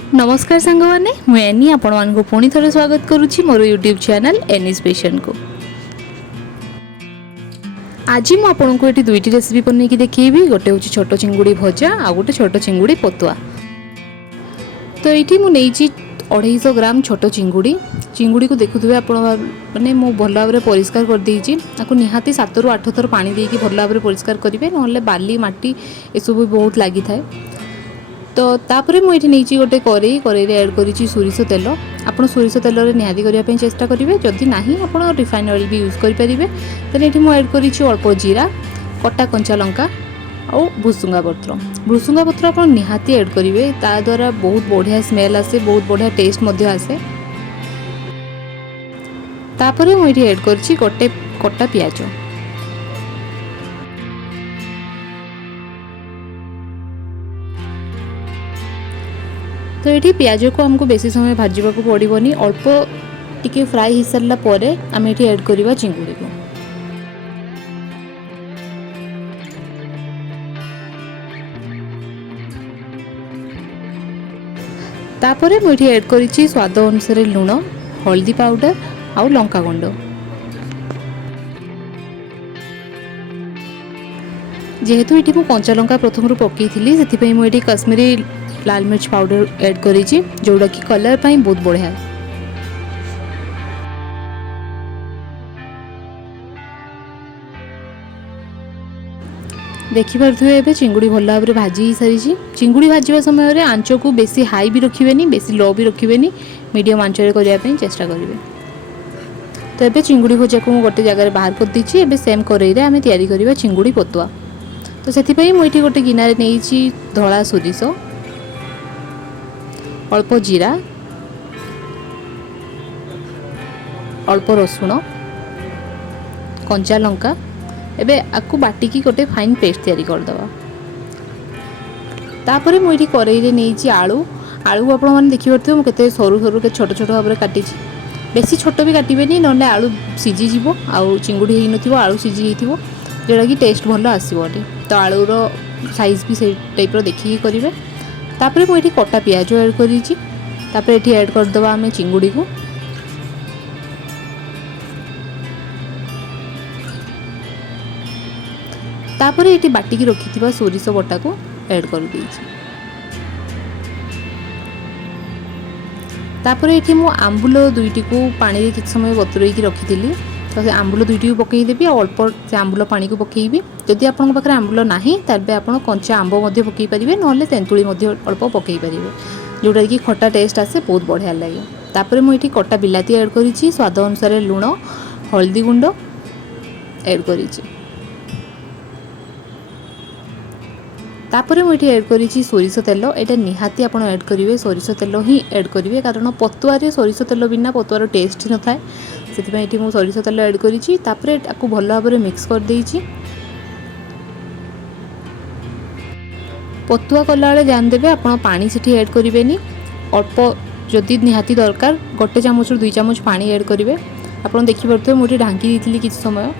नमस्कार सांग मैंने मुझे एनी आपण मानक पुणी थे स्वागत करुच्ची मोर यूट्यूब चैनल एनिस पेशन को। आज मुझे ये दुईटी रेसिपी बनई देखी। गोटे हूँ छोट चिंगुड़ी भजा आ गोटे छोट चिंगुड़ी पतुआ। तो ये मुझे 250 ग्राम छोट चिंगुड़ी चिंगुड़ी को देखुए आप मैंने मु भल भाव में परिष्कार कर देची। आपको निहाती 7 ରୁ 8 थर पानी देकी भल भाव में परिष्कार करेंगे ना बाली माटी एसबू भी बहुत लगी था। तो तापर मुझे नहीं गोटे कड़ई ऐड करी सोरिष तेल। आप सोरिष तेल निहाती करने चेष्टा करेंगे। जदि ना आप रिफाइन ऑयल भी यूज करेंगे। तो ये ऐड करी अल्प जीरा कटा कंचा लंका और भुसुंगा पत्र आप निहाती ऐड करेंगे। ता द्वारा बहुत बढ़िया स्मेल आसे, बहुत बढ़िया टेस्ट आसे। तापर मुझे ऐड करी गोटे कटा पियाज। तो ये पियाज को हमको बेसी समय भाजवा को पड़ोनी। अल्प टिके फ्राई हो सारा पर आम ये ऐड करवा चिंगुड़ी को। तापर मुझे ऐड करी स्वाद अनुसार लुण, हल्दी पाउडर आउ लंका गुंड। जेहेतु ये कंचा लंका प्रथम पकई से मुझे कश्मीरी लाल मिर्च पाउडर ऐड करी जोड़ा कि कलर पाई बहुत बढ़िया। देखिपे ए चिंगुड़ी भल भाव में भाजी सारी। चिंगुड़ी भाजवा समय आंच को बेसी हाई भी रखिए बेसी लो भी रखिए मीडियम आंच करने चेष्टा करेंगे। तो ये चिंगुड़ी भजा को मुझे गोटे जगह बाहर कर देछि। एबे सेम कड़ई रे आमे तैयारी करबा चिंगुड़ी पतुआ। तो से मुझे गोटे गिनारे नहीं धला सोरिष, अल्प जीरा, अल्प रसुण, कंचा लंका एबे आकु बाटिकी गोटे फाइन पेस्ट तैयारी करदबा। तापरे मुझे कड़ई नहीं आलू आलू आप देखिपे मुझे सरू सरू के छोट छोट भाव में काटी। बेसी छोट भी काटबेनी ना आलू सीझीज आउ चिंगुड़ी हो न आलू सीझी जोटा कि टेस्ट भल आसो। तो आलूर साइज भी से टाइप देखिए करेंगे। तापर मुझे कटा पियाज ऐड करी। तापर ये ऐड करदबा आम चिंगुड़ी को। तापर ये बाटिकी रखी सोरिष बटा को ऐड कर देछि। तापर ये मु आंबुल दुईटी को पानी किछ समय बतुरई रखी। तो से आंबुल दुईटी को पकईदेवी और अल्प से आंबुल पानी को पकईबी। जदि आपन पाखे आंबुल नाही तबे आपन कंचा आंब मध्य पकई परिबे नले तेंतुली मध्य अल्प पकई परिबे जोटा कि खट्टा टेस्ट आसे बहुत बढ़िया लगे। तापर मुझे कटा बिलाती ऐड करी स्वाद अनुसार लुण, हल्दी गुंड ऐड करी। तापर मुझे ऐड करी सोरिष तेल। यहाँ निहाती आप ऐड करेंगे सोरिष तेल ही ऐड करेंगे कारण पतुआरे सोरिष तेल बिना पतुआर टेस्ट ही न थाए। से मुझे सोरिष तेल ऐड करी। तापर आपको भल भाव में मिक्स कर देछि। पतुआ कला ध्यान देवे आप पानी से ऐड करेंगे। अल्प जदि निहाती दरकार गोटे चामच 2 चामच पानी ऐड करेंगे। आप देखिपे मुझे ढांकी दी किसी समय।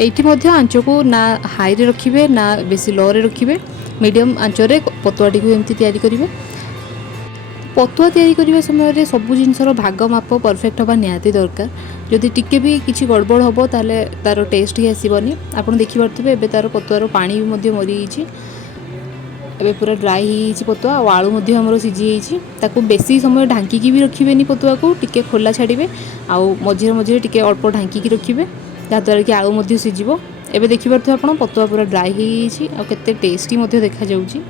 ये आंच को ना हाई रे रखिए ना बेसी लो रे रखिए मीडियम आंचरे पतुआटी को एमती तैयारी करेंगे। पतुआ तैयारी करने समय सबू जिनसर भाग माप परफेक्ट हवा निहाती दरकार। जदि टिके भी किसी गड़बड़ हम ताले तार टेस्ट ही आसबनी। आप देखिपे एबे तार पतुआर पानी भी मरी एबे पूरा ड्राई हो पतुआ और आलू आमर सीझी ताकू बेसी समय ढांकी भी रखिए पतुआ को टिके खोला छाड़े आउ मझे मझे टिके अल्प ढांकी रखिए जहाँद्वारा कि आलू सीझिबो। एबे देखिपे आप पतुआ पूरा ड्राई हो केते टेस्टी देखा जाउची।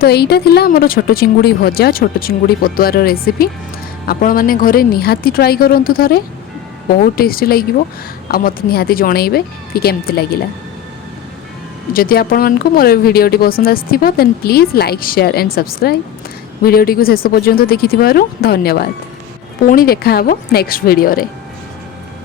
तो यहीटा थिला मोर छोट चिंगुड़ी भजा छोट चिंगुड़ी पतुआर रेसिपी। आपण माने घरे निहाती ट्राई करंतु थरे बहुत टेस्टी लागिवो आ मते निहाती जणैबे कि केमती लागिला। जदि आपण मानकु मोर वीडियोटी पसंद आस्थिबो then please like share and subscribe. वीडियोटी को शेष पर्यंत देखिथिबारु धन्यवाद। पुणी देखा हबो नेक्स्ट वीडियो रे।